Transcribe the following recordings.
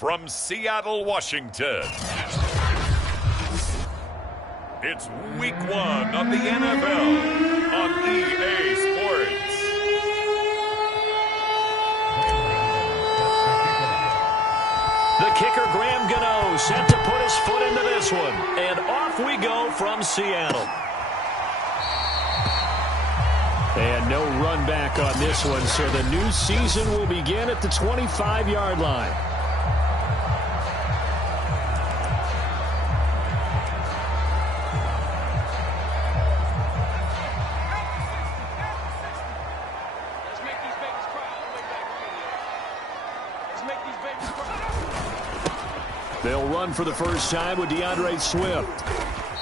from Seattle, Washington. It's week 1 of the NFL on EA Sports. The kicker, Graham Gano, set to put his foot into this one. And off we go from Seattle. And no run back on this one, so the new season will begin at the 25-yard line. They'll run for the first time with DeAndre Swift.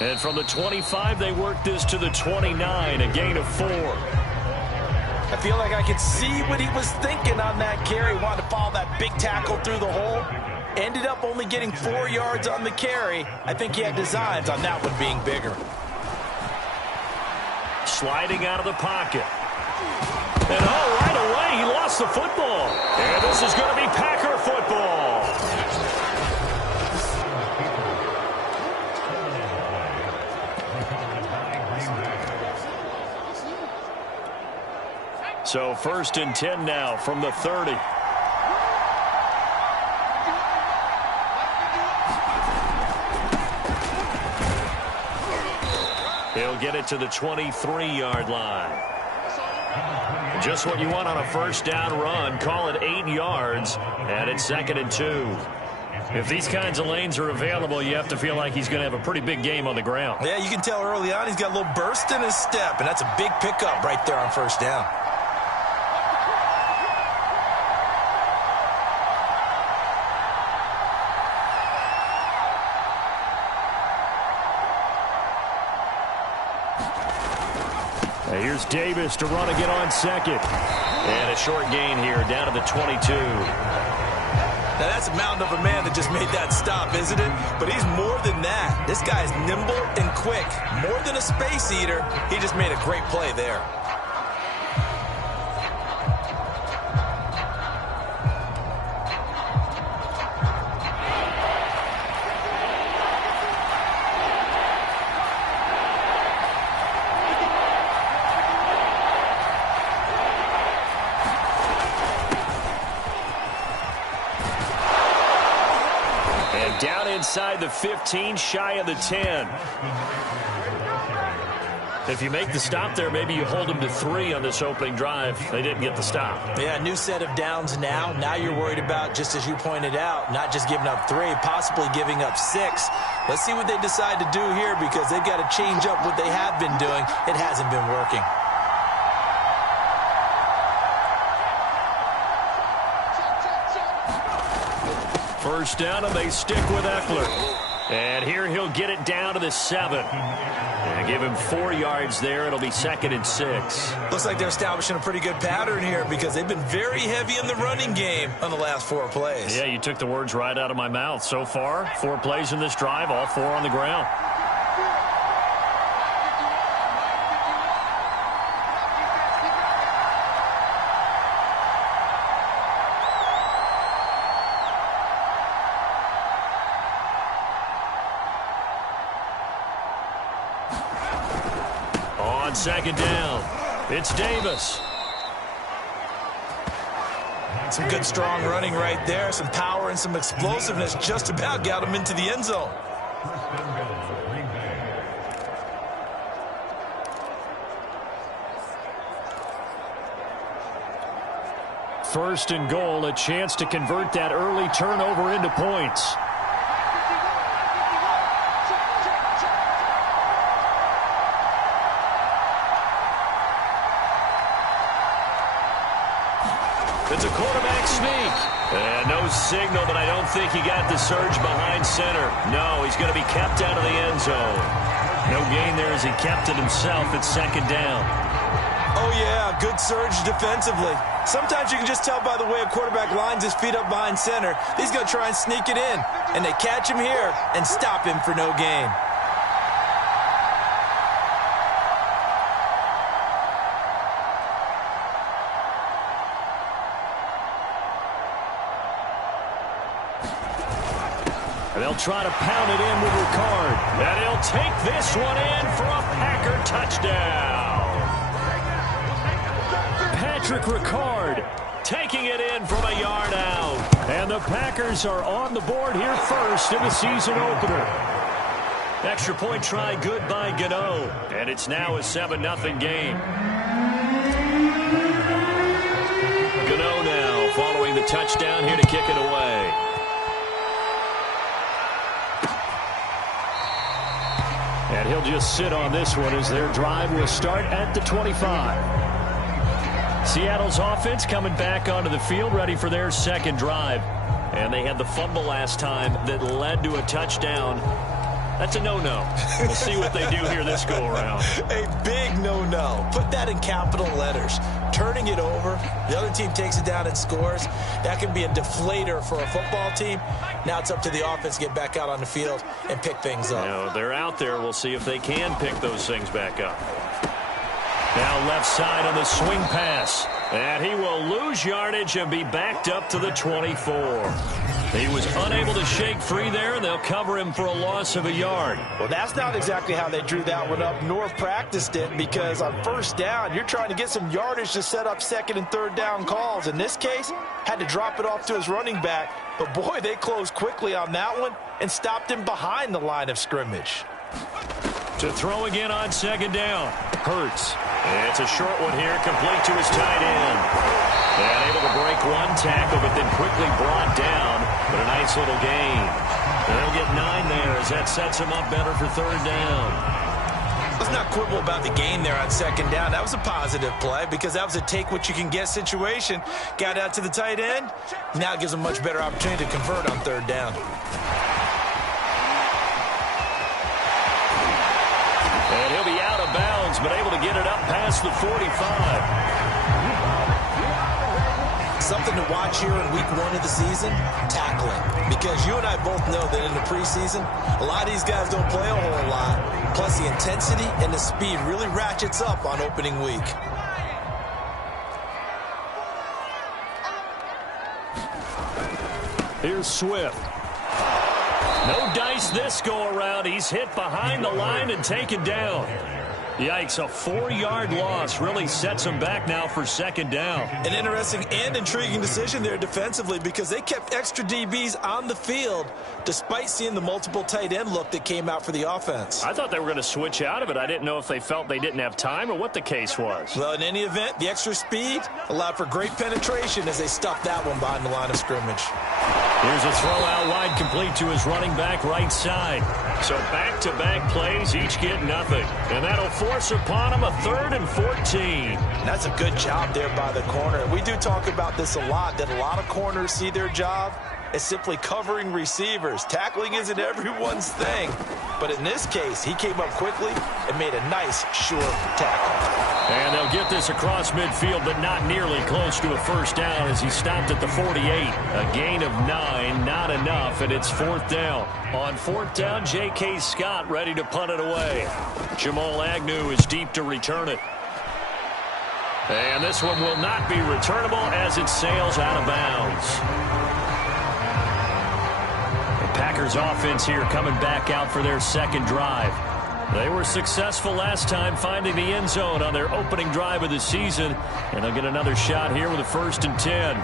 And from the 25, they work this to the 29, a gain of 4. I feel like I could see what he was thinking on that carry. Wanted to follow that big tackle through the hole. Ended up only getting 4 yards on the carry. I think he had designs on that one being bigger. Sliding out of the pocket. And right away, he lost the football. And this is going to be Packer football. So 1st and 10 now from the 30. He'll get it to the 23-yard line. Just what you want on a first down run. Call it 8 yards, and it's 2nd and 2. If these kinds of lanes are available, you have to feel like he's going to have a pretty big game on the ground. Yeah, you can tell early on he's got a little burst in his step, and that's a big pickup right there on first down. Here's Davis to run again on 2nd. And a short gain here down to the 22. Now, that's a mountain of a man that just made that stop, isn't it? But he's more than that. This guy's nimble and quick. More than a space eater, he just made a great play there. Down inside the 15, shy of the 10. If you make the stop there, maybe you hold them to 3 on this opening drive. They didn't get the stop. Yeah, new set of downs now. Now you're worried about, just as you pointed out, not just giving up 3, possibly giving up 6. Let's see what they decide to do here, because they've got to change up what they have been doing. It hasn't been working. First down, and they stick with Eckler. And here he'll get it down to the 7. And give him 4 yards there. It'll be 2nd and 6. Looks like they're establishing a pretty good pattern here, because they've been very heavy in the running game on the last 4 plays. Yeah, you took the words right out of my mouth. So far, 4 plays in this drive, all 4 on the ground. On 2nd down, it's Davis. Some good, strong running right there. Some power and some explosiveness. Just about got him into the end zone. First and goal, a chance to convert that early turnover into points. It's a quarterback sneak. And no signal, but I don't think he got the surge behind center. No, he's going to be kept out of the end zone. No gain there as he kept it himself. It's 2nd down. Oh, yeah, good surge defensively. Sometimes you can just tell by the way a quarterback lines his feet up behind center. He's going to try and sneak it in. And they catch him here and stop him for no gain. And they'll try to pound it in with Ricard. And he'll take this one in for a Packer touchdown. Patrick Ricard taking it in from a yard out. And the Packers are on the board here first in the season opener. Extra point try good by Gano. And it's now a 7-0 game. Gano now following the touchdown here to kick it away. And he'll just sit on this one as their drive will start at the 25. Seattle's offense coming back onto the field, ready for their second drive. And they had the fumble last time that led to a touchdown. That's a no-no. We'll see what they do here this go-around. A big no-no. Put that in capital letters. Turning it over, the other team takes it down and scores. That can be a deflator for a football team. Now it's up to the offense to get back out on the field and pick things up. You know, they're out there. We'll see if they can pick those things back up. Now left side on the swing pass. And he will lose yardage and be backed up to the 24. He was unable to shake free there, and they'll cover him for a loss of a yard. Well, that's not exactly how they drew that one up, nor practiced it, because on first down, you're trying to get some yardage to set up second and third down calls. In this case, had to drop it off to his running back. But, boy, they closed quickly on that one and stopped him behind the line of scrimmage. To throw again on second down. Hurts. It's a short one here, complete to his tight end. And able to break one tackle, but then quickly brought down. But a nice little gain. And they'll get 9 there as that sets him up better for third down. Let's not quibble about the gain there on second down. That was a positive play because that was a take-what-you-can-get situation. Got out to the tight end. Now it gives him a much better opportunity to convert on third down. And he'll be out of bounds, but able to get it up past the 45. Something to watch here in week 1 of the season, tackling. Because you and I both know that in the preseason, a lot of these guys don't play a whole lot. Plus the intensity and the speed really ratchets up on opening week. Here's Swift. No dice this go-around. He's hit behind the line and taken down. Yikes, a 4-yard loss really sets him back now for second down. An interesting and intriguing decision there defensively because they kept extra DBs on the field despite seeing the multiple tight end look that came out for the offense. I thought they were going to switch out of it. I didn't know if they felt they didn't have time or what the case was. Well, in any event, the extra speed allowed for great penetration as they stuffed that one behind the line of scrimmage. Here's a throw out wide complete to his running back right side. So back-to-back plays, each get nothing. And that'll force upon him a 3rd and 14. That's a good job there by the corner. We do talk about this a lot, that a lot of corners see their job as simply covering receivers. Tackling isn't everyone's thing. But in this case, he came up quickly and made a nice, sure tackle. And they'll get this across midfield, but not nearly close to a first down as he stopped at the 48. A gain of 9, not enough, and it's 4th down. On 4th down, J.K. Scott ready to punt it away. Jamal Agnew is deep to return it. And this one will not be returnable as it sails out of bounds. The Packers offense here coming back out for their second drive. They were successful last time finding the end zone on their opening drive of the season, and they'll get another shot here with a 1st and 10.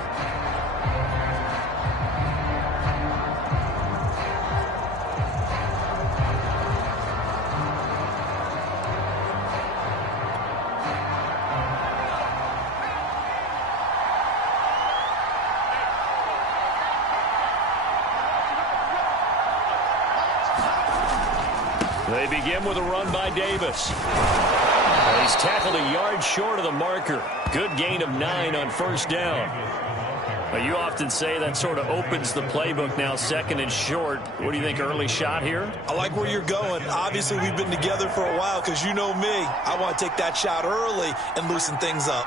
They begin with a run by Davis. He's tackled a yard short of the marker. Good gain of 9 on 1st down. You often say that sort of opens the playbook now, 2nd and short. What do you think, early shot here? I like where you're going. Obviously, we've been together for a while because you know me. I want to take that shot early and loosen things up.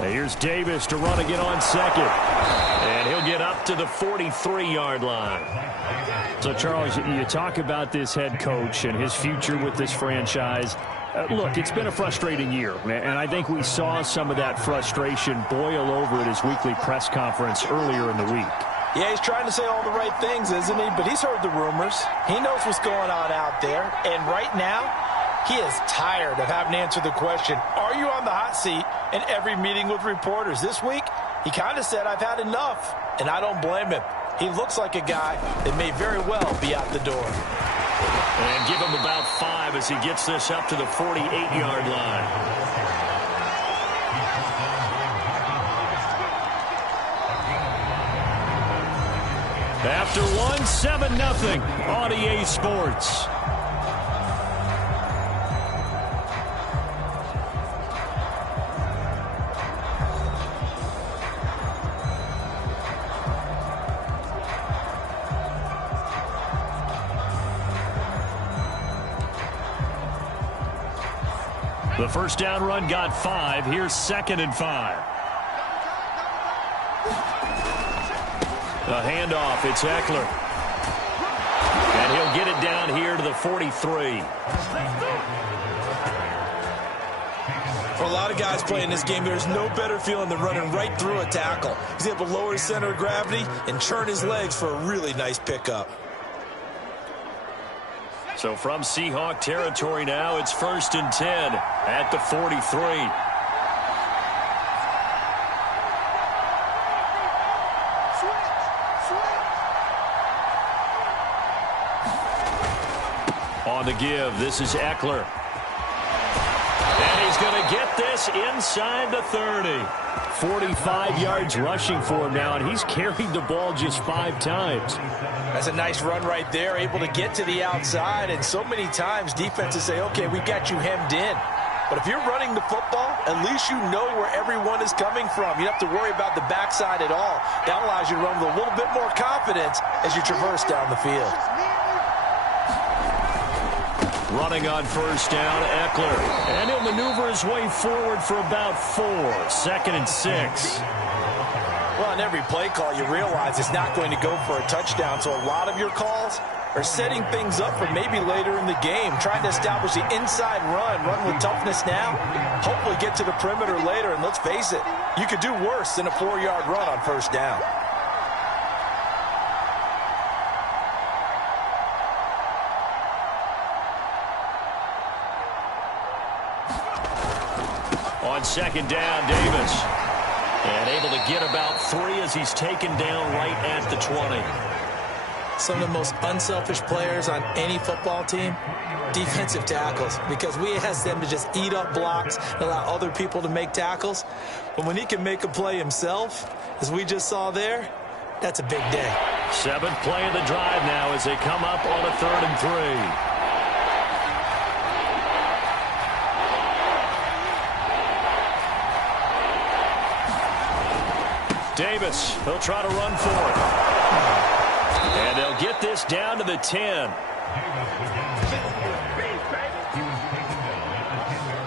Here's Davis to run again on second. And he'll get up to the 43-yard line. So, Charles, you talk about this head coach and his future with this franchise. Look, it's been a frustrating year, and I think we saw some of that frustration boil over at his weekly press conference earlier in the week. Yeah, he's trying to say all the right things, isn't he? But he's heard the rumors. He knows what's going on out there. And right now, he is tired of having to answer the question, are you on the hot seat, in every meeting with reporters. This week, he kind of said, I've had enough, and I don't blame him. He looks like a guy that may very well be out the door. And give him about 5 as he gets this up to the 48-yard line. After one, 7-0 on EA Sports. The first down run got 5. Here's 2nd and 5. A handoff. It's Eckler. And he'll get it down here to the 43. For a lot of guys playing this game, there's no better feeling than running right through a tackle. He's able to lower his center of gravity and churn his legs for a really nice pickup. So from Seahawk territory now, it's 1st and 10 at the 43. On the give, this is Eckler. And he's going to get this inside the 30. 45 yards rushing for him now, and he's carried the ball just 5 times. That's a nice run right there, able to get to the outside, and so many times defenses say, okay, we've got you hemmed in. But if you're running the football, at least you know where everyone is coming from. You don't have to worry about the backside at all. That allows you to run with a little bit more confidence as you traverse down the field. Running on 1st down, Eckler. And he'll maneuver his way forward for about 4. 2nd and 6. Well, in every play call, you realize it's not going to go for a touchdown. So a lot of your calls are setting things up for maybe later in the game, trying to establish the inside run with toughness now, hopefully get to the perimeter later. And let's face it, you could do worse than a 4-yard run on 1st down. On 2nd down, Davis. And able to get about 3 as he's taken down right at the 20. Some of the most unselfish players on any football team, defensive tackles, because we ask them to just eat up blocks and allow other people to make tackles. But when he can make a play himself, as we just saw there, that's a big day. 7th play of the drive now as they come up on a 3rd and 3. Davis, he'll try to run for it. And they'll get this down to the 10.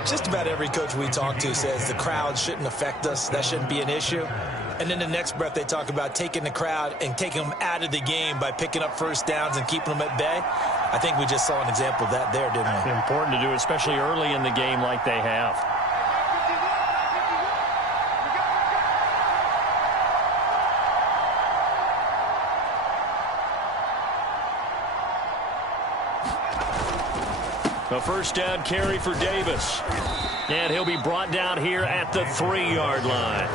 Just about every coach we talk to says the crowd shouldn't affect us. That shouldn't be an issue. And then the next breath they talk about taking the crowd and taking them out of the game by picking up 1st downs and keeping them at bay. I think we just saw an example of that there, didn't we? Important to do, especially early in the game like they have. A 1st down carry for Davis. And he'll be brought down here at the 3-yard line.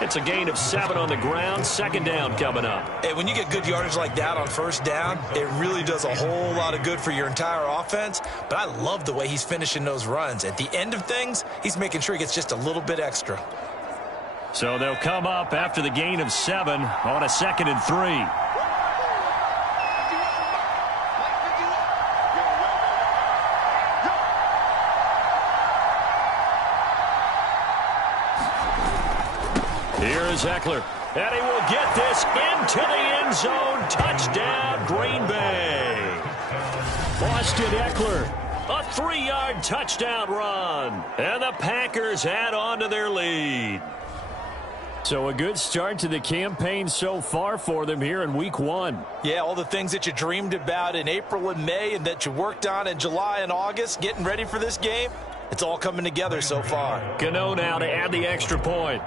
It's a gain of 7 on the ground. 2nd down coming up. Hey, when you get good yardage like that on 1st down, it really does a whole lot of good for your entire offense. But I love the way he's finishing those runs. At the end of things, he's making sure he gets just a little bit extra. So they'll come up after the gain of 7 on a 2nd and 3. Here is Eckler, and he will get this into the end zone. Touchdown, Green Bay. Austin Eckler, a 3-yard touchdown run, and the Packers add on to their lead. So a good start to the campaign so far for them here in week 1. Yeah, all the things that you dreamed about in April and May and that you worked on in July and August, getting ready for this game, it's all coming together so far. Gano now to add the extra point.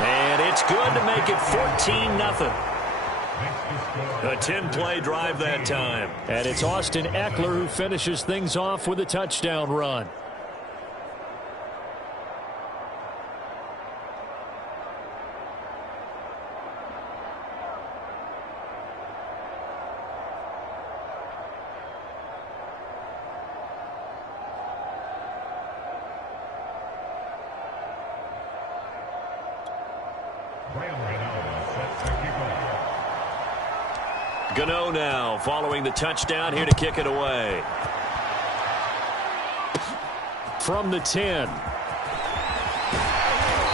And it's good to make it 14-0. A 10-play drive that time. And it's Austin Eckler who finishes things off with a touchdown run. Gano now following the touchdown here to kick it away. From the 10.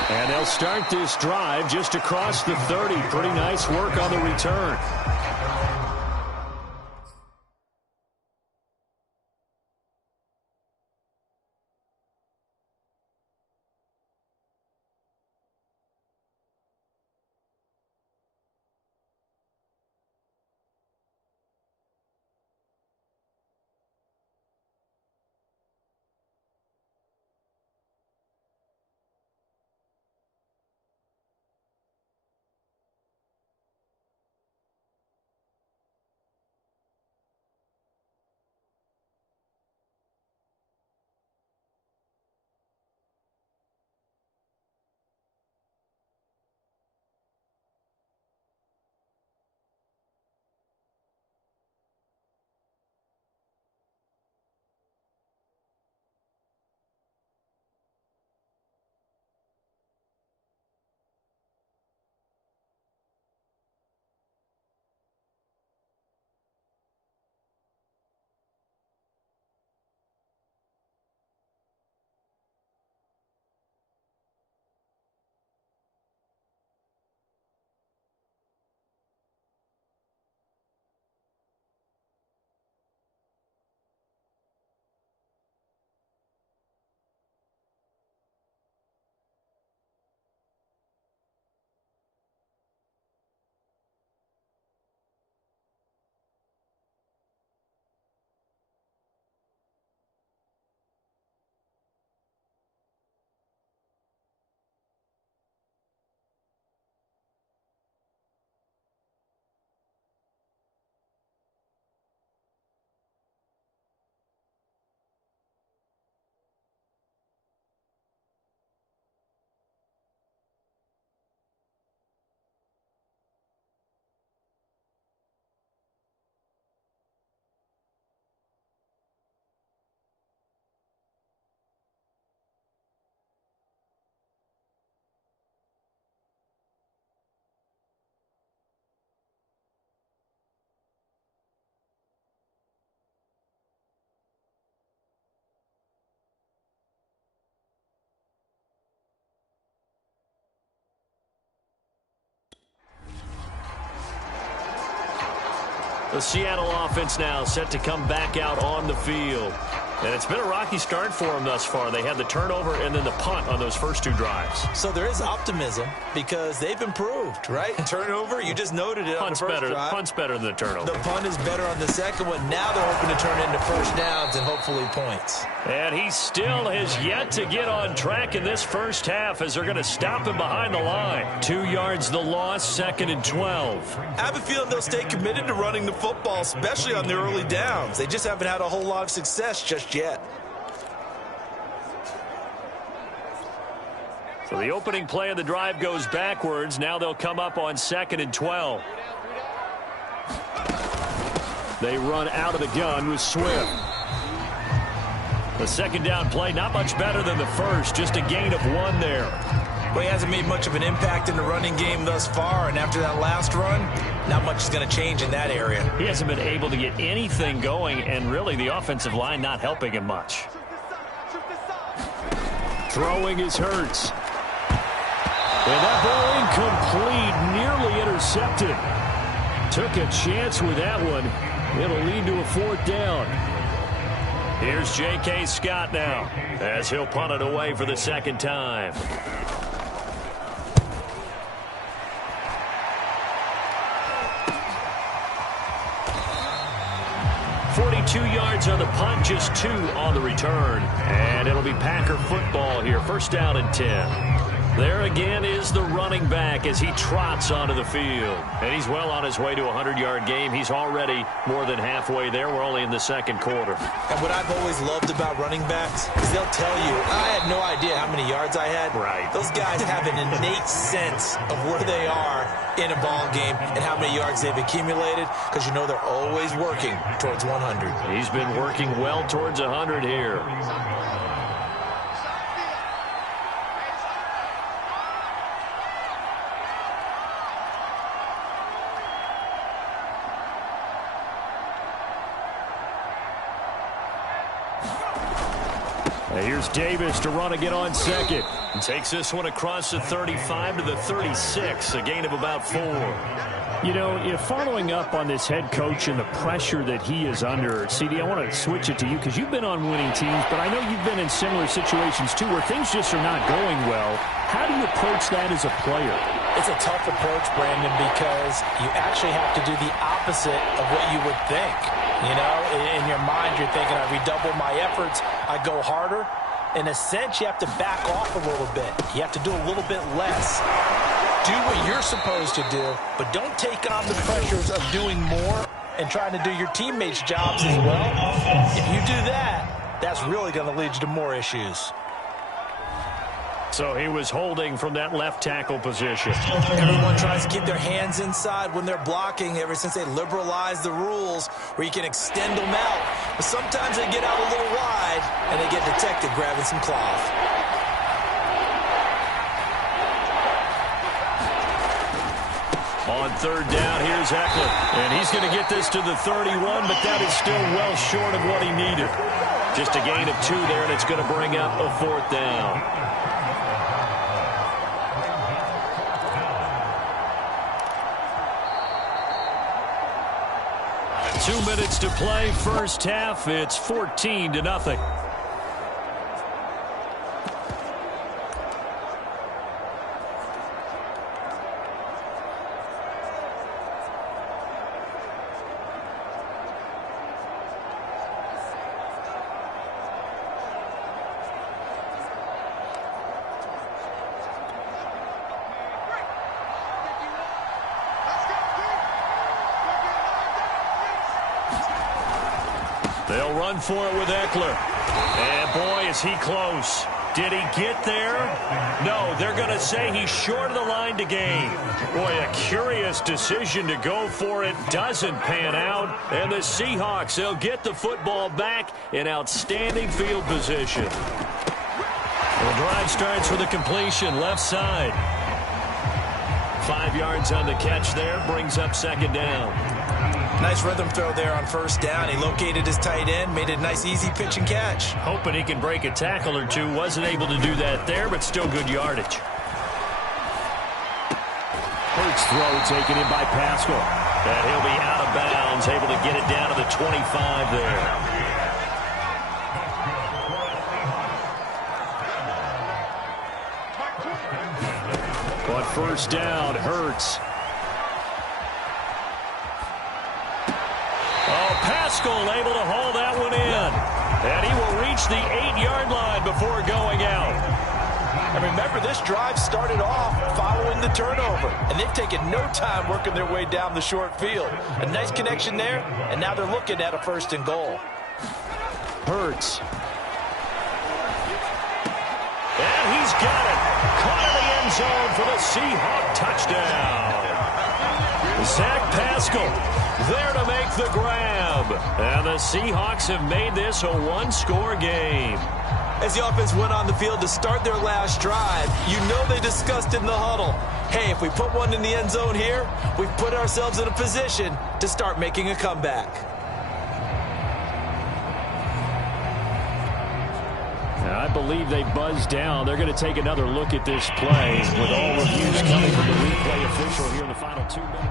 And they'll start this drive just across the 30. Pretty nice work on the return. The Seattle offense now set to come back out on the field. And it's been a rocky start for them thus far. They had the turnover and then the punt on those first two drives. So there is optimism because they've improved, right? Turnover, you just noted it on the first drive. Punt's better than the turnover. The punt is better on the second one. Now they're hoping to turn into first downs and hopefully points. And he still has yet to get on track in this first half as they're going to stop him behind the line. 2 yards the loss, 2nd and 12. I have a feeling they'll stay committed to running the football, especially on the early downs. They just haven't had a whole lot of success just yet. So the opening play of the drive goes backwards. Now they'll come up on 2nd and 12. They run out of the gun with Swift. The second down play, not much better than the first, just a gain of 1 there. But he hasn't made much of an impact in the running game thus far, and after that last run, not much is going to change in that area. He hasn't been able to get anything going, and really the offensive line not helping him much. Throwing is Hurts. And that ball incomplete, nearly intercepted. Took a chance with that one. It'll lead to a 4th down. Here's J.K. Scott now as he'll punt it away for the second time. 42 yards on the punt, just 2 on the return. And it'll be Packer football here, first down and 10. There again is the running back as he trots onto the field. And he's well on his way to a 100-yard game. He's already more than halfway there. We're only in the second quarter. And what I've always loved about running backs is they'll tell you, I had no idea how many yards I had. Right. Those guys have an innate sense of where they are in a ball game and how many yards they've accumulated, because you know they're always working towards 100. He's been working well towards 100 here. Here's Davis to run again on second. And takes this one across the 35 to the 36, a gain of about 4. You know, following up on this head coach and the pressure that he is under, CD, I want to switch it to you because you've been on winning teams, but I know you've been in similar situations too where things just are not going well. How do you approach that as a player? It's a tough approach, Brandon, because you actually have to do the opposite of what you would think. You know, in your mind, you're thinking, I redouble my efforts, I go harder. In a sense, you have to back off a little bit. You have to do a little bit less. Do what you're supposed to do, but don't take on the pressures of doing more and trying to do your teammates' jobs as well. If you do that, that's really going to lead you to more issues. So he was holding from that left tackle position. Everyone tries to keep their hands inside when they're blocking ever since they liberalized the rules where you can extend them out. But sometimes they get out a little wide and they get detected grabbing some cloth. On third down, here's Eckler. And he's going to get this to the 31, but that is still well short of what he needed. Just a gain of 2 there, and it's going to bring up a 4th down. 2 minutes to play, first half. It's 14-0. They'll run for it with Eckler. And boy, is he close. Did he get there? No, they're going to say he's short of the line to gain. Boy, a curious decision to go for it. Doesn't pan out. And the Seahawks, they'll get the football back in outstanding field position. The drive starts with a completion, left side. 5 yards on the catch there, brings up second down. Nice rhythm throw there on first down. He located his tight end, made it a nice easy pitch and catch. Hoping he can break a tackle or two. Wasn't able to do that there, but still good yardage. Hurts throw taken in by Pascal. And he'll be out of bounds, able to get it down to the 25 there. But first down, Hurts. Pascal able to haul that one in. And he will reach the 8-yard line before going out. And remember, this drive started off following the turnover. And they've taken no time working their way down the short field. A nice connection there, and now they're looking at a 1st and goal. Hurts. And he's got it. Caught in the end zone for the Seahawk touchdown. Zach Pascal there to make the grab. And the Seahawks have made this a one-score game. As the offense went on the field to start their last drive, you know they discussed in the huddle, hey, if we put one in the end zone here, we've put ourselves in a position to start making a comeback. I believe they buzzed down. They're going to take another look at this play with all reviews coming from the replay official here in the final 2 minutes.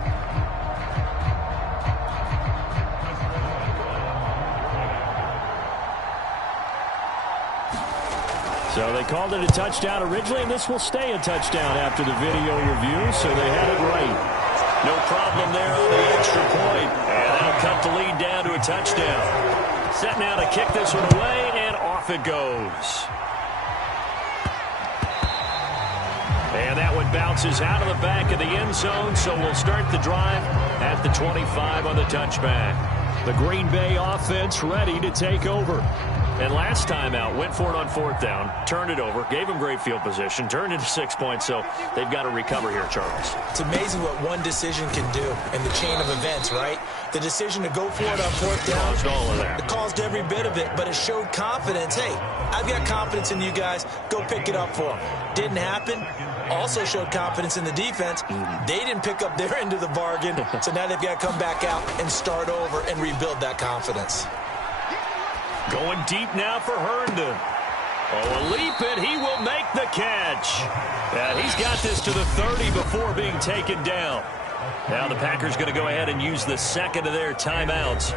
So they called it a touchdown originally, and this will stay a touchdown after the video review, so they had it right. No problem there on the extra point. And that'll cut the lead down to a touchdown. Set now to kick this one away, and off it goes. And that one bounces out of the back of the end zone, so we'll start the drive at the 25 on the touchback. The Green Bay offense ready to take over. And last time out, went for it on 4th down, turned it over, gave them great field position, turned it to 6 points, so they've got to recover here, Charles. It's amazing what one decision can do in the chain of events, right? The decision to go for it on 4th down. Caused all of that. It caused every bit of it, but it showed confidence. Hey, I've got confidence in you guys. Go pick it up for them. Didn't happen. Also showed confidence in the defense. They didn't pick up their end of the bargain, so now they've got to come back out and start over and rebuild that confidence. Going deep now for Herndon. Oh, a leap, and he will make the catch. And he's got this to the 30 before being taken down. Now the Packers going to go ahead and use the second of their timeouts.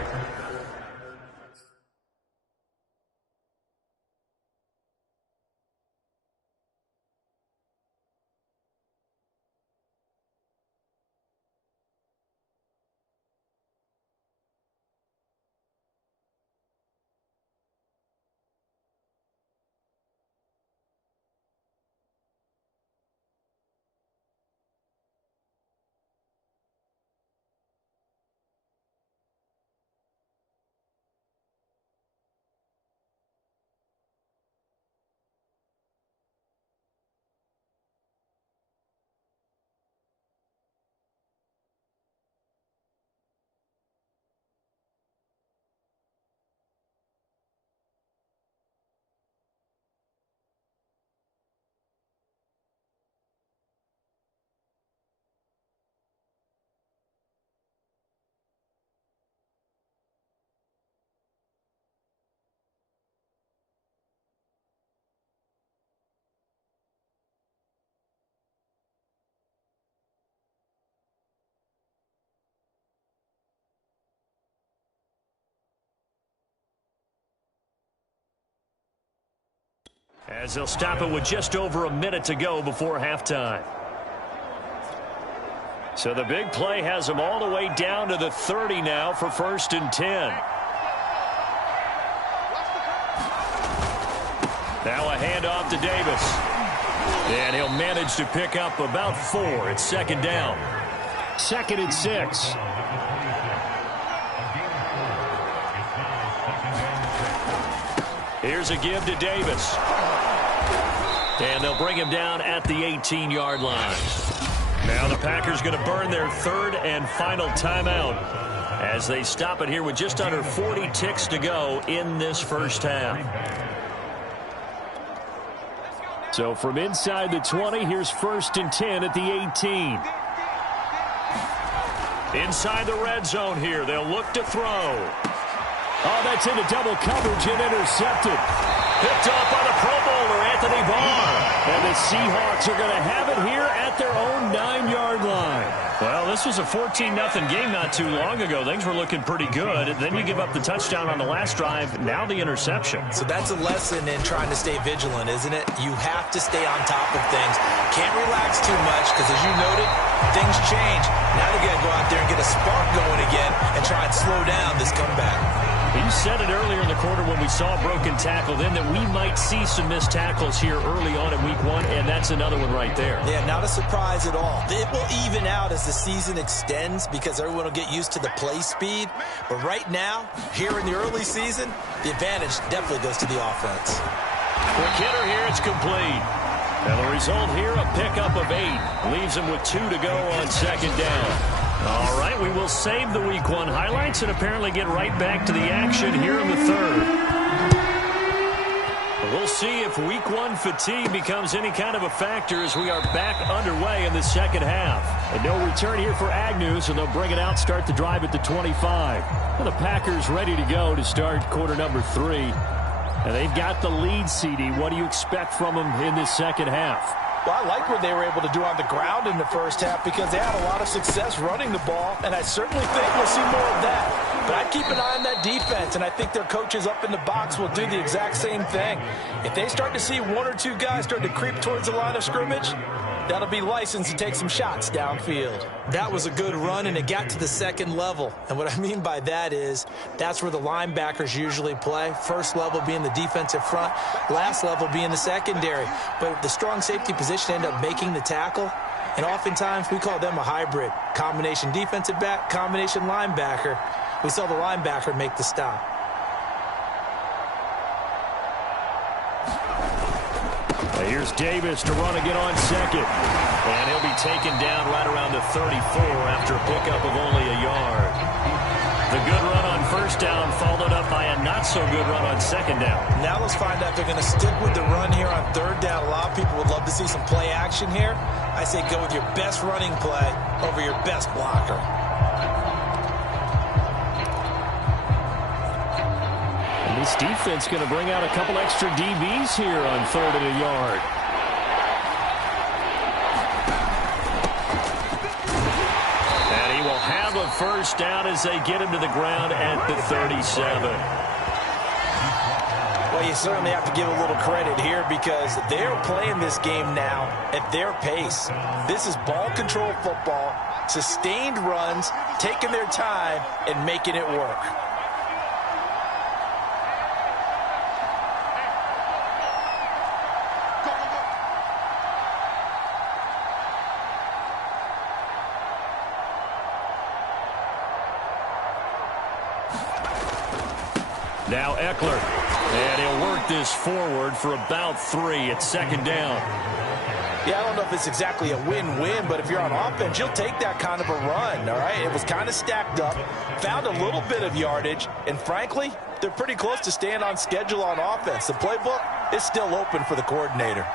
As they'll stop it with just over a minute to go before halftime. So the big play has them all the way down to the 30 now for 1st and 10. Now a handoff to Davis. And he'll manage to pick up about 4. It's 2nd down. 2nd and 6. Here's a give to Davis. And they'll bring him down at the 18-yard line. Now the Packers going to burn their 3rd and final timeout as they stop it here with just under 40 ticks to go in this first half. So from inside the 20, here's 1st and 10 at the 18. Inside the red zone here, they'll look to throw. Oh, that's into double coverage and intercepted. Picked up by the Pro Bowler, Anthony Barr. And the Seahawks are going to have it here at their own 9-yard line. Well, this was a 14-0 game not too long ago. Things were looking pretty good. Then you give up the touchdown on the last drive. Now the interception. So that's a lesson in trying to stay vigilant, isn't it? You have to stay on top of things. Can't relax too much because, as you noted, things change. Now they got to go out there and get a spark going again and try and slow down this comeback. You said it earlier in the quarter when we saw a broken tackle then that we might see some missed tackles here early on in week 1, and that's another one right there. Yeah, not a surprise at all. It will even out as the season extends because everyone will get used to the play speed. But right now, here in the early season, the advantage definitely goes to the offense. For Kidder here, it's complete. And the result here, a pickup of 8. Leaves him with 2 to go on 2nd down. All right, we will save the Week 1 highlights and apparently get right back to the action here in the 3rd. We'll see if Week 1 fatigue becomes any kind of a factor as we are back underway in the 2nd half. And no return here for Agnew, so they'll bring it out, start the drive at the 25. And the Packers ready to go to start quarter number 3. And they've got the lead, CD. What do you expect from them in this 2nd half? Well, I like what they were able to do on the ground in the first half because they had a lot of success running the ball, and I certainly think we'll see more of that. But I'd keep an eye on that defense, and I think their coaches up in the box will do the exact same thing. If they start to see one or two guys start to creep towards the line of scrimmage, that'll be licensed to take some shots downfield. That was a good run, and it got to the second level. And what I mean by that is that's where the linebackers usually play. First level being the defensive front, last level being the secondary. But the strong safety position ended up making the tackle, and oftentimes we call them a hybrid. Combination defensive back, combination linebacker. We saw the linebacker make the stop. Here's Davis to run again on second. And he'll be taken down right around the 34 after a pickup of only a yard. The good run on first down followed up by a not-so-good run on second down. Now let's find out if they're going to stick with the run here on third down. A lot of people would love to see some play action here. I say go with your best running play over your best blocker. This defense going to bring out a couple extra DBs here on third and a yard. And he will have a first down as they get him to the ground at the 37. Well, you certainly have to give a little credit here because they're playing this game now at their pace. This is ball control football, sustained runs, taking their time, and making it work. Now Eckler, and he'll work this forward for about 3 at second down. Yeah, I don't know if it's exactly a win-win, but if you're on offense, you'll take that kind of a run, all right? It was kind of stacked up, found a little bit of yardage, and frankly, they're pretty close to staying on schedule on offense. The playbook is still open for the coordinator.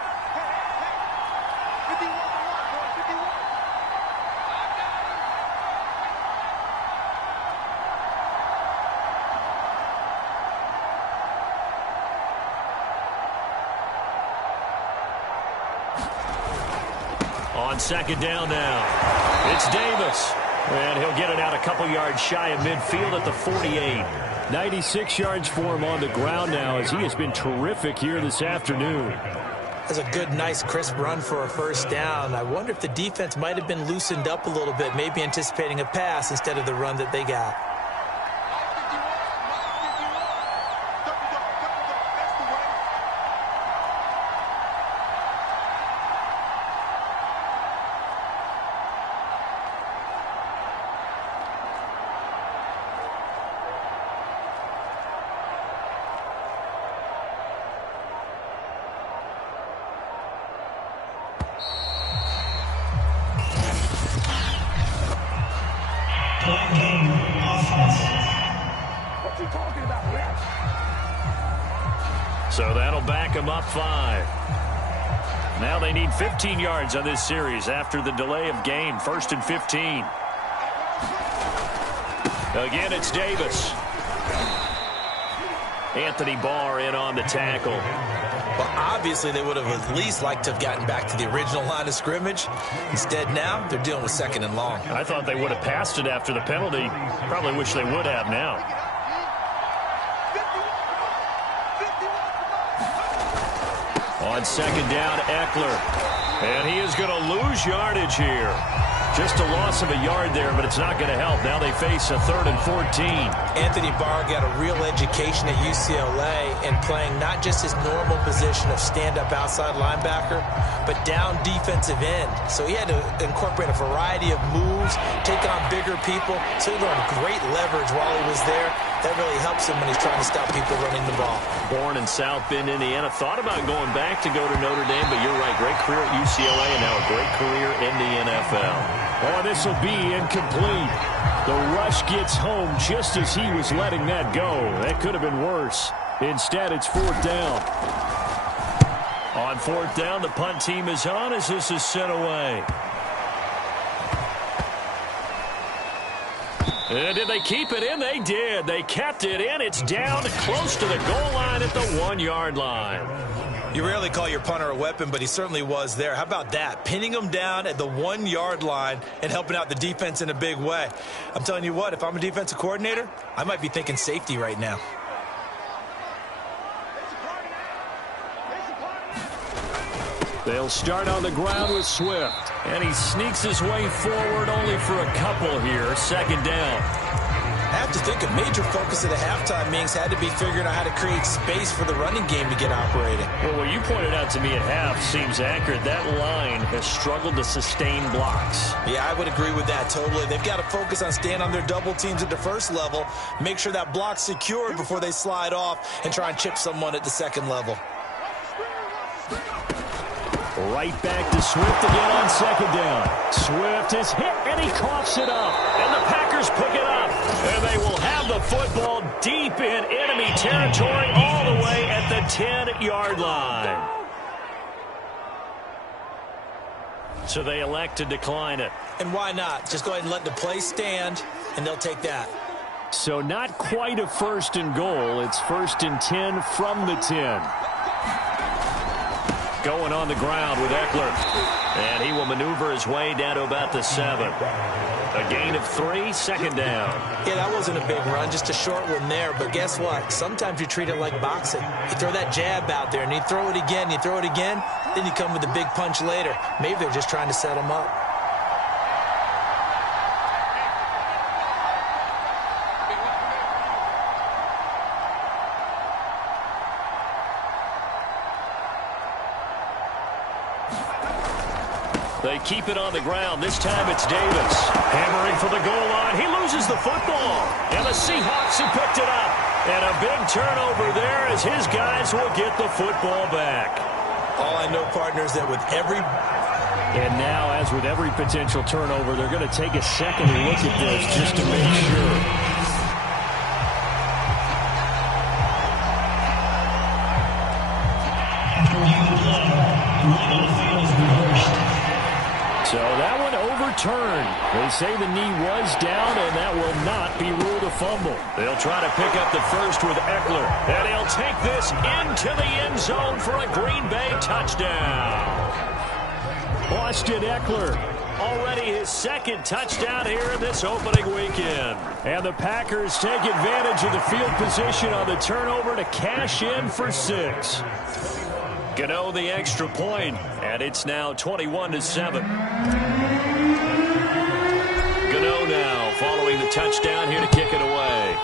On second down now, it's Davis. And he'll get it out a couple yards shy of midfield at the 48. 96 yards for him on the ground now as he has been terrific here this afternoon. That's a good, nice, crisp run for a first down. I wonder if the defense might have been loosened up a little bit, maybe anticipating a pass instead of the run that they got. So that'll back them up 5. Now they need 15 yards on this series after the delay of game. 1st and 15. Again, it's Davis. Anthony Barr in on the tackle. Well, obviously they would have at least liked to have gotten back to the original line of scrimmage. Instead now, they're dealing with 2nd and long. I thought they would have passed it after the penalty. Probably wish they would have now. On second down, Eckler. And he is going to lose yardage here. Just a loss of a yard there, but it's not going to help. Now they face a 3rd and 14. Anthony Barr got a real education at UCLA and playing not just his normal position of stand-up outside linebacker, but down defensive end. So he had to incorporate a variety of moves, take on bigger people. So he learned great leverage while he was there. That really helps him when he's trying to stop people running the ball. Born in South Bend, Indiana. Thought about going back to go to Notre Dame, but you're right. Great career at UCLA and now a great career in the NFL. Oh, this will be incomplete. The rush gets home just as he was letting that go. That could have been worse. Instead, it's 4th down. On 4th down, the punt team is on as this is sent away. Did they keep it in? They did. They kept it in. It's down close to the goal line at the 1-yard line. You rarely call your punter a weapon, but he certainly was there. How about that? Pinning him down at the 1-yard line and helping out the defense in a big way. I'm telling you what, if I'm a defensive coordinator, I might be thinking safety right now. They'll start on the ground with Swift. And he sneaks his way forward only for a couple here. Second down. I have to think a major focus of the halftime meetings had to be figuring out how to create space for the running game to get operating. Well, what you pointed out to me at half seems accurate. That line has struggled to sustain blocks. Yeah, I would agree with that totally. They've got to focus on staying on their double teams at the first level, make sure that block's secured before they slide off and try and chip someone at the second level. Right back to Swift again on second down. Swift is hit, and he coughs it up. And the Packers pick it up. And they will have the football deep in enemy territory all the way at the 10-yard line. So they elect to decline it. And why not? Just go ahead and let the play stand, and they'll take that. So not quite a first and goal. It's first and 10 from the 10. Going on the ground with Eckler. And he will maneuver his way down to about the 7. A gain of 3, second down. Yeah, that wasn't a big run, just a short one there. But guess what? Sometimes you treat it like boxing. You throw that jab out there, and you throw it again, you throw it again, then you come with a big punch later. Maybe they're just trying to set him up. They keep it on the ground. This time it's Davis. Hammering for the goal line. He loses the football. And the Seahawks have picked it up. And a big turnover there as his guys will get the football back. All I know, partner, is that with every... And now, as with every potential turnover, they're going to take a second look at this just to make sure. So that one overturned. They say the knee was down, and that will not be ruled a fumble. They'll try to pick up the first with Eckler, and he'll take this into the end zone for a Green Bay touchdown. Austin Eckler, already his second touchdown here in this opening weekend. And the Packers take advantage of the field position on the turnover to cash in for 6. Gano the extra point, and it's now 21-7. Gano now following the touchdown here to kick it away.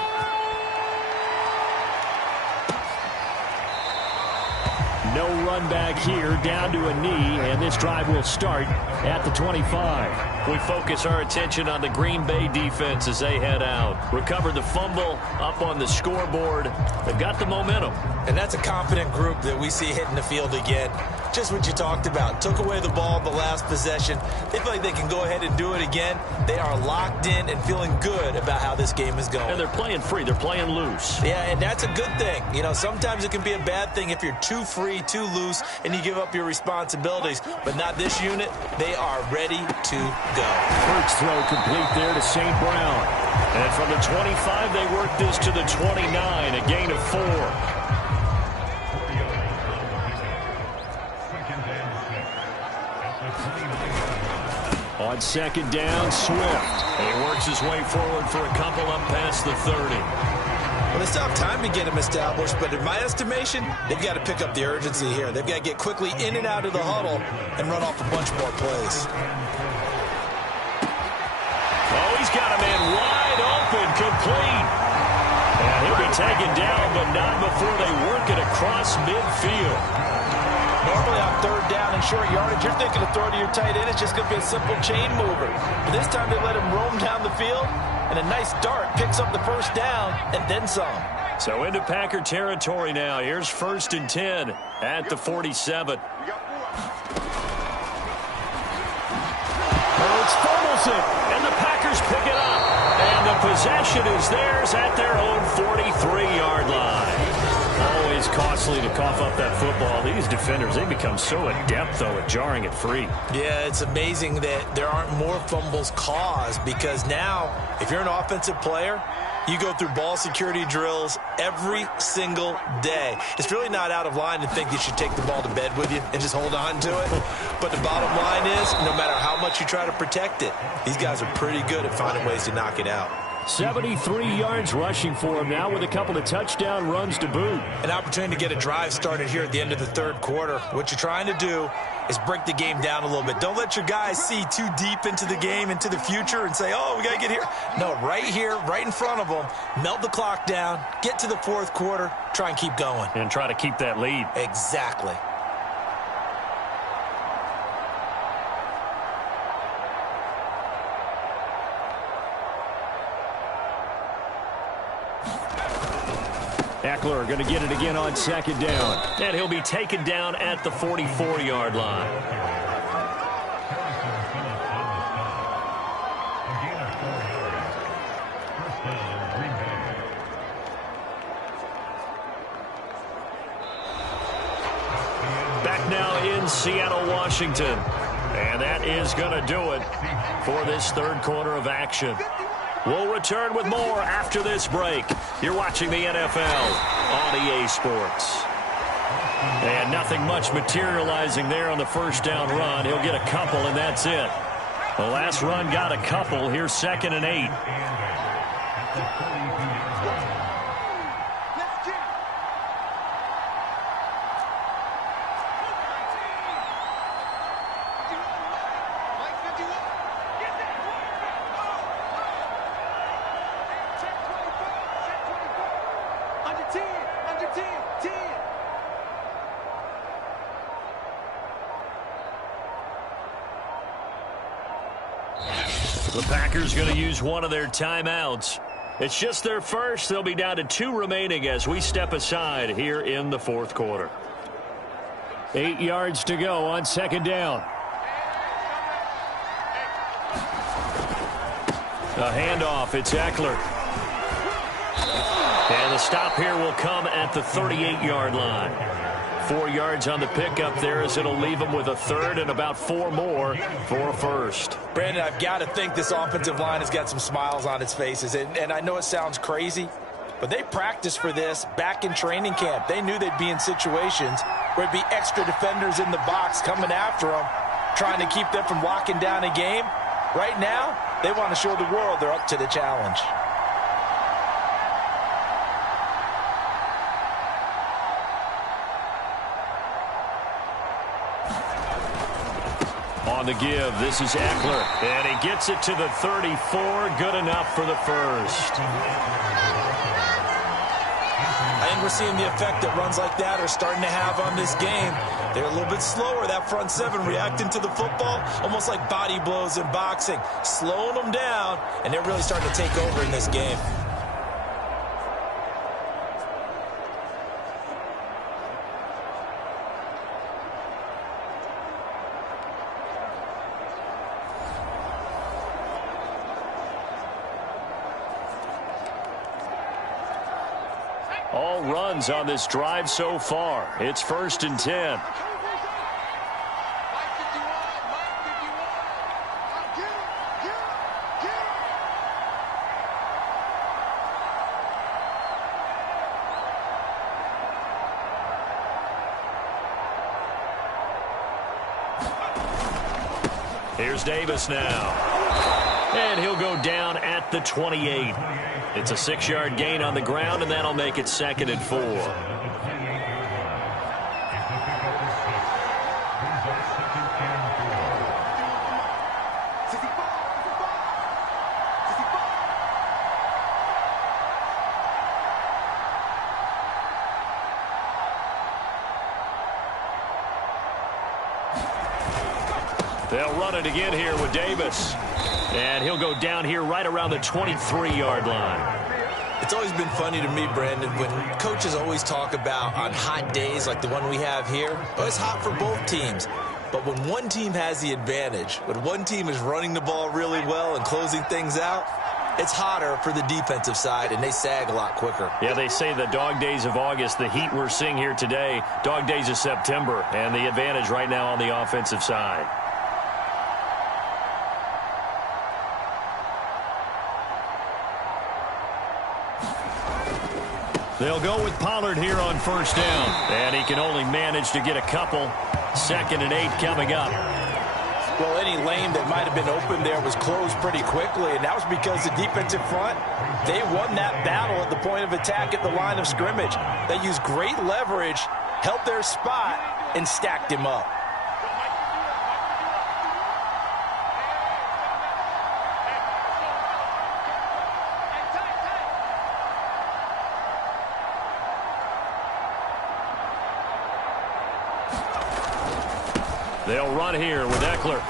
No run back here, down to a knee, and this drive will start at the 25. We focus our attention on the Green Bay defense as they head out. Recover the fumble, up on the scoreboard. They've got the momentum. And that's a confident group that we see hitting the field again. Just what you talked about. Took away the ball the last possession. They feel like they can go ahead and do it again. They are locked in and feeling good about how this game is going. And they're playing free. They're playing loose. Yeah, and that's a good thing. You know, sometimes it can be a bad thing if you're too free, too loose, and you give up your responsibilities. But not this unit. They are ready to go. First throw complete there to St. Brown. And from the 25, they work this to the 29, a gain of 4. On second down, Swift. And he works his way forward for a couple up past the 30. Well, they still have time to get him established, but in my estimation, they've got to pick up the urgency here. They've got to get quickly in and out of the huddle and run off a bunch more plays. Oh, he's got a man wide open, complete. And he'll be taken down, but not before they work it across midfield. Normally on third down and short yardage, you're thinking to throw to your tight end. It's just going to be a simple chain mover. But this time they let him roam down the field, and a nice dart picks up the first down and then some. So into Packer territory now. Here's first and 10 at the 47. Hurts fumbles it, and the Packers pick it up. And the possession is theirs at their own 43-yard line. Always costly to cough up that football. These defenders, they become so adept, though, at jarring it free. Yeah, it's amazing that there aren't more fumbles caused, because now, if you're an offensive player, You go through ball security drills every single day. It's really not out of line to think you should take the ball to bed with you and just hold on to it. But the bottom line is, no matter how much you try to protect it, these guys are pretty good at finding ways to knock it out. 73 yards rushing for him now with a couple of touchdown runs to boot. An opportunity to get a drive started here at the end of the third quarter. What you're trying to do is break the game down a little bit. Don't let your guys see too deep into the game, into the future, and say, oh, we got to get here. No, right here, right in front of them, melt the clock down, get to the fourth quarter, try and keep going. And try to keep that lead. Exactly. Eckler going to get it again on second down. And he'll be taken down at the 44-yard line. Back now in Seattle, Washington. And that is going to do it for this third quarter of action. We'll return with more after this break. You're watching the NFL on EA Sports. And nothing much materializing there on the first down run. He'll get a couple, and that's it. The last run got a couple. Here's 2nd and 8. The Packers going to use one of their timeouts. It's just their first. They'll be down to 2 remaining as we step aside here in the fourth quarter. 8 yards to go on second down. A handoff. It's Eckler. And the stop here will come at the 38-yard line. 4 yards on the pickup there as it'll leave them with a third and about 4 more for a first. Brandon, I've got to think this offensive line has got some smiles on its faces. And I know it sounds crazy, but they practiced for this back in training camp. They knew they'd be in situations where it'd be extra defenders in the box coming after them, trying to keep them from locking down a game. Right now, they want to show the world they're up to the challenge. On the give, this is Eckler, and he gets it to the 34, good enough for the first. I think we're seeing the effect that runs like that are starting to have on this game. They're a little bit slower, that front seven, reacting to the football, almost like body blows in boxing, slowing them down, and they're really starting to take over in this game. All runs on this drive so far. It's 1st and 10. Here's Davis now. And he'll go down at the 28. It's a 6-yard gain on the ground, and that'll make it 2nd and 4. They'll run it again here with Davis. And he'll go down here right around the 23-yard line. It's always been funny to me, Brandon, when coaches always talk about on hot days like the one we have here, oh, it's hot for both teams. But when one team has the advantage, when one team is running the ball really well and closing things out, it's hotter for the defensive side, and they sag a lot quicker. Yeah, they say the dog days of August, the heat we're seeing here today, dog days of September, and the advantage right now on the offensive side. They'll go with Pollard here on first down. And he can only manage to get a couple. 2nd and 8 coming up. Well, any lane that might have been open there was closed pretty quickly, and that was because the defensive front, they won that battle at the point of attack at the line of scrimmage. They used great leverage, held their spot, and stacked him up. They'll run here with Eckler.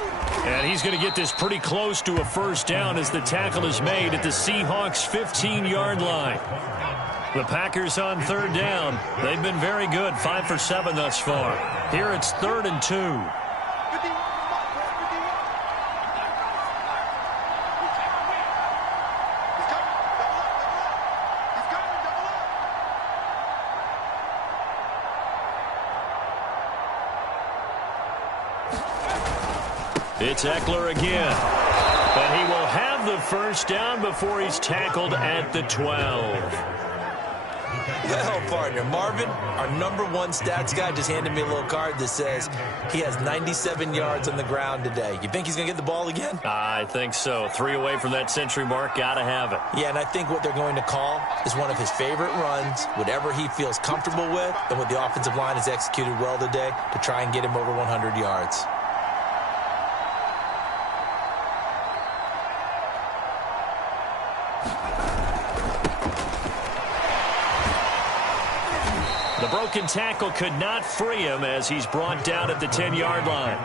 And he's going to get this pretty close to a first down as the tackle is made at the Seahawks' 15-yard line. The Packers on 3rd down. They've been very good, 5 for 7 thus far. Here it's 3rd and 2. It's Eckler again. And he will have the first down before he's tackled at the 12. Well, partner, Marvin, our #1 stats guy, just handed me a little card that says he has 97 yards on the ground today. You think he's going to get the ball again? I think so. 3 away from that century mark. Got to have it. Yeah, and I think what they're going to call is one of his favorite runs, whatever he feels comfortable with, and what the offensive line has executed well today to try and get him over 100 yards. The broken tackle could not free him as he's brought down at the 10-yard line.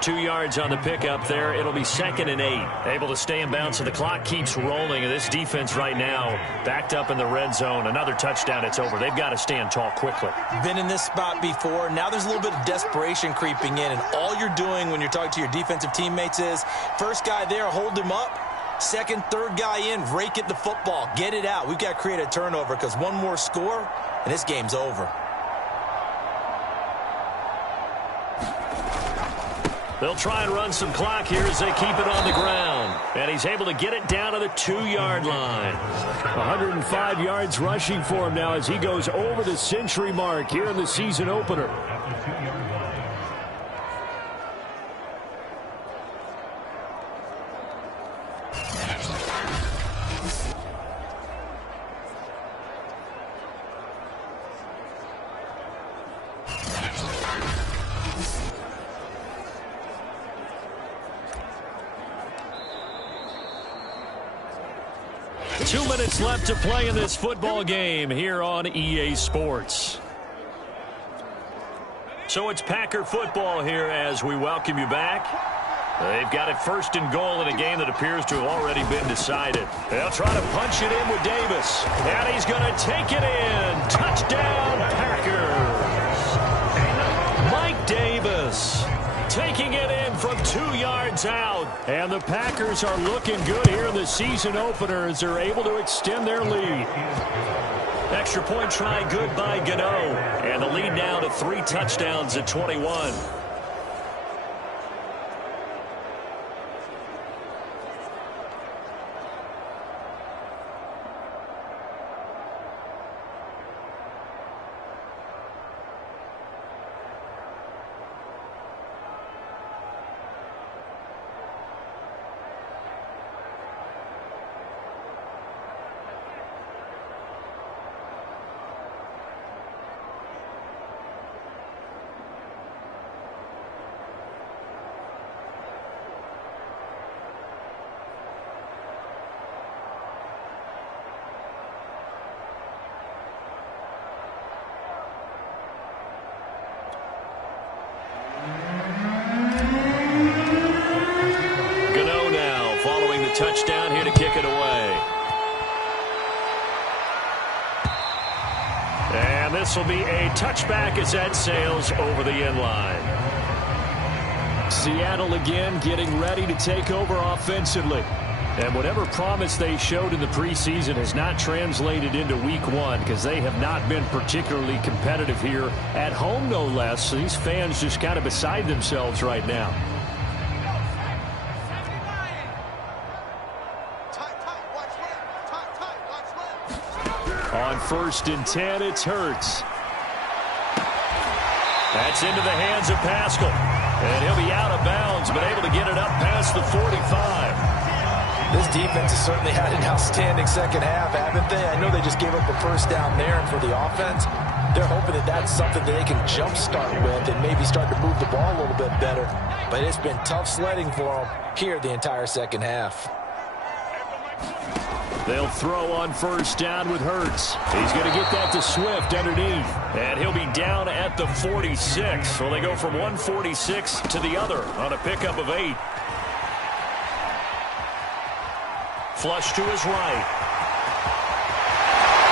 2 yards on the pickup there. It'll be 2nd and 8. Able to stay in bounds, so the clock keeps rolling. And this defense right now backed up in the red zone. Another touchdown, it's over. They've got to stand tall quickly. Been in this spot before. Now there's a little bit of desperation creeping in. And all you're doing when you're talking to your defensive teammates is, first guy there, hold him up. Second, third guy in, rake at the football. Get it out. We've got to create a turnover because one more score, and this game's over. They'll try and run some clock here as they keep it on the ground. And he's able to get it down to the 2-yard line. 105 yards rushing for him now as he goes over the century mark here in the season opener. Left to play in this football game here on EA Sports. So it's Packer football here as we welcome you back. They've got it 1st and goal in a game that appears to have already been decided. They'll try to punch it in with Davis. And he's going to take it in. Touchdown, Packers. Mike Davis taking it in from 2 yards out. And the Packers are looking good here in the season opener as they're able to extend their lead. Extra point try good by Gano. And the lead now to 3 touchdowns at 21. Touchdown here to kick it away. And this will be a touchback as that sails over the end line. Seattle again getting ready to take over offensively. And whatever promise they showed in the preseason has not translated into week 1 because they have not been particularly competitive here at home, no less. So these fans just kind of beside themselves right now. On 1st and 10. It's Hurts. That's into the hands of Pascal. And he'll be out of bounds, but able to get it up past the 45. This defense has certainly had an outstanding second half, haven't they? I know they just gave up a 1st down there, and for the offense, they're hoping that that's something that they can jumpstart with and maybe start to move the ball a little bit better. But it's been tough sledding for them here the entire second half. They'll throw on 1st down with Hurts. He's going to get that to Swift underneath. And he'll be down at the 46. So they go from 146 to the other on a pickup of 8. Flush to his right.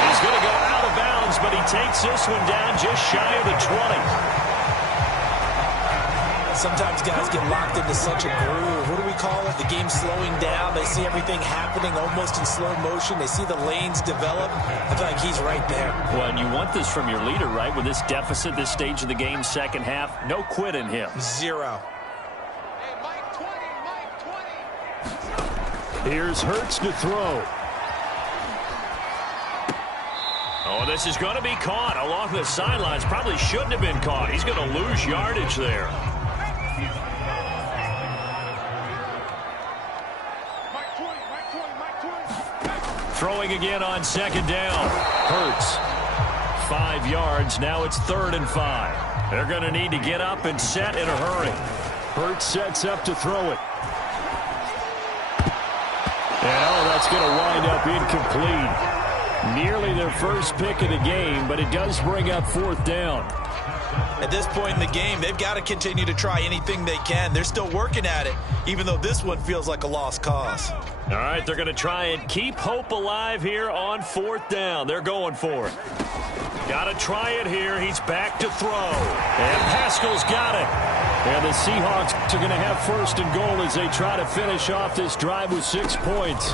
He's going to go out of bounds, but he takes this one down just shy of the 20. Sometimes guys get locked into such a groove. What do we call it? The game slowing down. They see everything happening almost in slow motion. They see the lanes develop. I feel like he's right there. Well, and you want this from your leader, right? With this deficit, this stage of the game, second half, no quit in him. 0. Here's Hurts to throw. Oh, this is going to be caught along the sidelines. Probably shouldn't have been caught. He's going to lose yardage there. Throwing again on 2nd down. Hurts. 5 yards. Now it's 3rd and 5. They're going to need to get up and set in a hurry. Hurts sets up to throw it. And, oh, that's going to wind up incomplete. Nearly their first pick of the game, but it does bring up 4th down. At this point in the game, they've got to continue to try anything they can. They're still working at it, even though this one feels like a lost cause. All right, they're going to try and keep hope alive here on 4th down. They're going for it. Got to try it here. He's back to throw. And Pascal's got it. And the Seahawks are going to have 1st and goal as they try to finish off this drive with 6 points.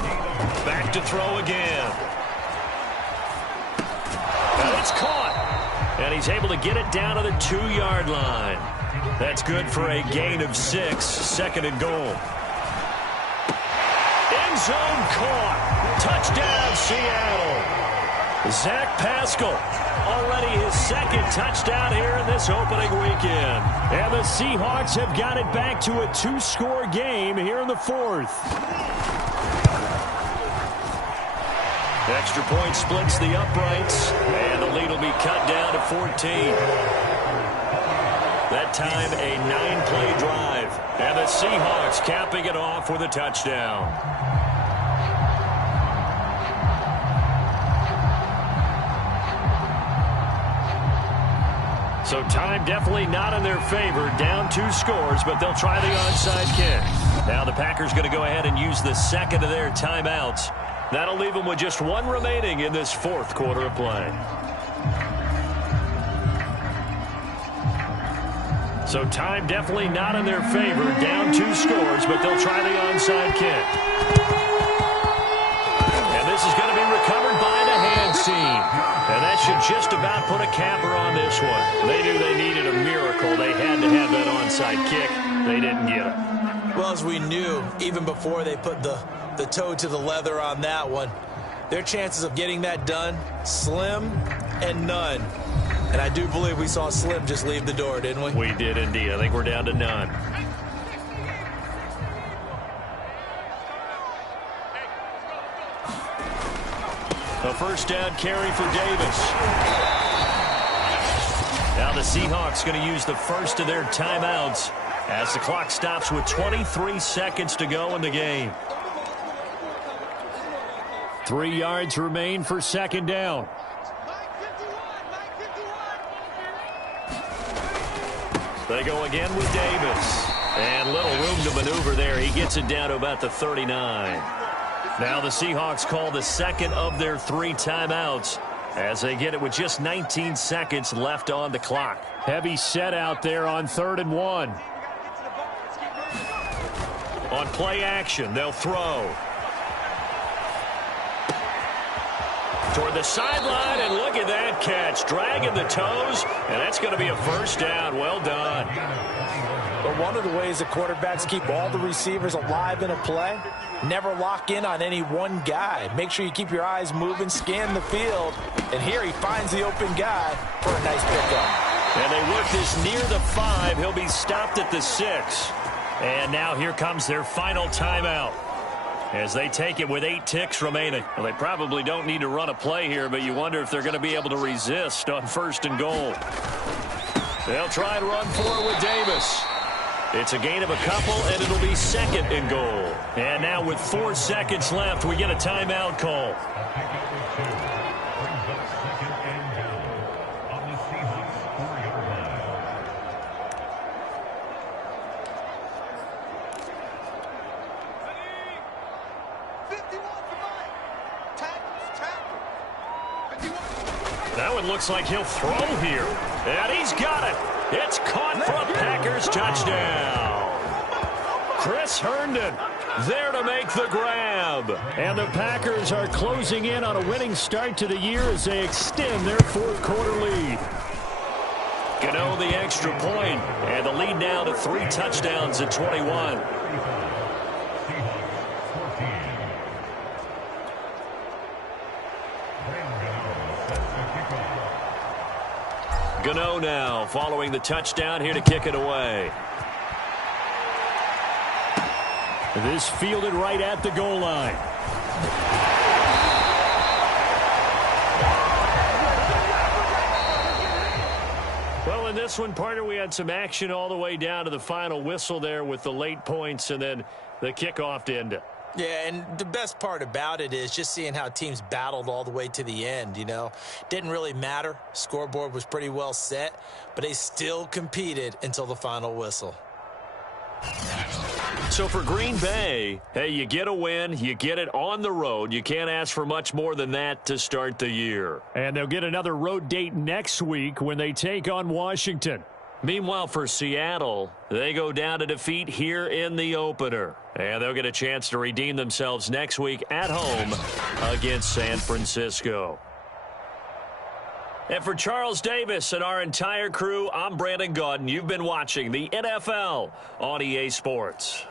Back to throw again. And it's caught. And he's able to get it down to the 2-yard line. That's good for a gain of 6. 2nd and goal. End zone caught. Touchdown, Seattle. Zach Pascal, already his 2nd touchdown here in this opening weekend. And the Seahawks have got it back to a 2-score game here in the 4th. Extra point splits the uprights, and the lead will be cut down to 14. That time, a 9-play drive, and the Seahawks capping it off with a touchdown. So time definitely not in their favor. Down 2 scores, but they'll try the onside kick. Now the Packers going to go ahead and use the 2nd of their timeouts. That'll leave them with just 1 remaining in this 4th quarter of play. So time definitely not in their favor. Down 2 scores, but they'll try the onside kick. And this is going to be recovered by the hands team. And that should just about put a capper on this one. They knew they needed a miracle. They had to have that onside kick. They didn't get it. Well, as we knew, even before they put the toe to the leather on that one, their chances of getting that done, slim and none. And I do believe we saw Slim just leave the door, didn't we? We did indeed. I think we're down to none. A 1st down carry for Davis. Now the Seahawks going to use the 1st of their timeouts as the clock stops with 23 seconds to go in the game. 3 yards remain for 2nd down. They go again with Davis. And little room to maneuver there. He gets it down to about the 39. Now the Seahawks call the 2nd of their 3 timeouts as they get it with just 19 seconds left on the clock. Heavy set out there on 3rd and 1. On play action, they'll throw. Toward the sideline, and look at that catch. Dragging the toes, and that's going to be a 1st down. Well done. But one of the ways that quarterbacks keep all the receivers alive in a play Never lock in on any one guy. Make sure you keep your eyes moving, scan the field. And here he finds the open guy for a nice pickup. And they work this near the 5. He'll be stopped at the 6. And now here comes their final timeout as they take it with 8 ticks remaining. Well, they probably don't need to run a play here, but you wonder if they're going to be able to resist on 1st and goal. They'll try and run for it with Davis. It's a gain of a couple, and it'll be 2nd and goal. And now with 4 seconds left, we get a timeout call. That one looks like he'll throw here. And he's got it. It's caught for a Packers touchdown. Chris Herndon there to make the grab. And the Packers are closing in on a winning start to the year as they extend their 4th quarter lead. Gano the extra point, and the lead now to 3 touchdowns at 21. Gano now following the touchdown here to kick it away. This fielded right at the goal line. Well, in this one, partner, we had some action all the way down to the final whistle there with the late points and then the kickoff to end it. Yeah, and the best part about it is just seeing how teams battled all the way to the end, you know. Didn't really matter. Scoreboard was pretty well set, but they still competed until the final whistle. So for Green Bay, hey, you get a win, you get it on the road. You can't ask for much more than that to start the year. And they'll get another road date next week when they take on Washington. Meanwhile, for Seattle, they go down to defeat here in the opener. And they'll get a chance to redeem themselves next week at home against San Francisco. And for Charles Davis and our entire crew, I'm Brandon Gaudin. You've been watching the NFL on EA Sports.